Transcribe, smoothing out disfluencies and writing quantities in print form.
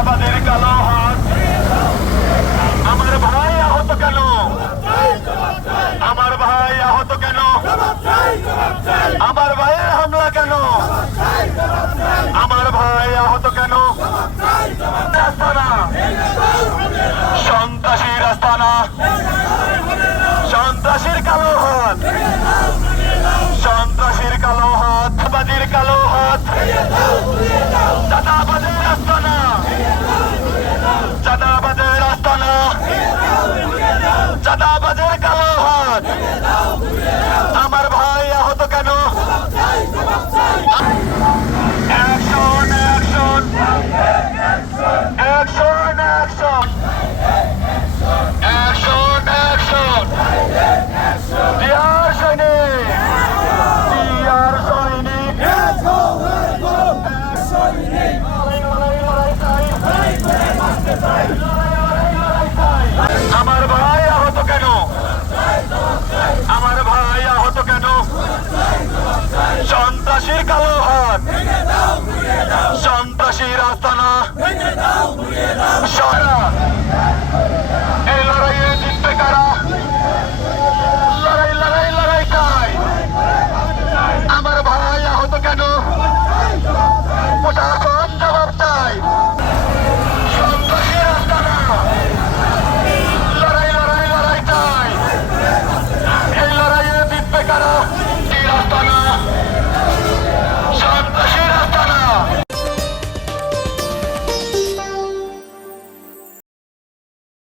আমাদের কালো হাত, আমার ভাই আহত কেন? আমার ভাই আহত কেন? আমার ভাইয়ের হামলা কেন? আমার ভাই আহত কেন? আস্তানা সন্ত্রাসীর আস্তানা, সন্ত্রাসীর কালো হাত, সন্ত্রাসীর কালো হাত, বাজির কালো হাত, চাঁদাবাজের আস্তানা, চাঁদাবাজের আস্তানা, চাঁদাবাজের কালো হাত। আমার ভাই আহত কেন? Action action action action action action Bihar সৈনিক, বিহার সৈনিক, আমার ভাই আহত কেন? আমার ভাই আহত কেন? সন্ত্রাসীর কালো হাত, সন্ত্রাসীর আস্তানা, এই লড়াইয়ে জিতবে কারা? লড়াই লড়াই লড়াই চাই। আমার ভাই আহত কেন? প্রশাসন জবাব চাই। সন্ত্রাসীর আস্তানা, লড়াই লড়াই লড়াই চাই। এই লড়াইয়ে জিতবে কারা?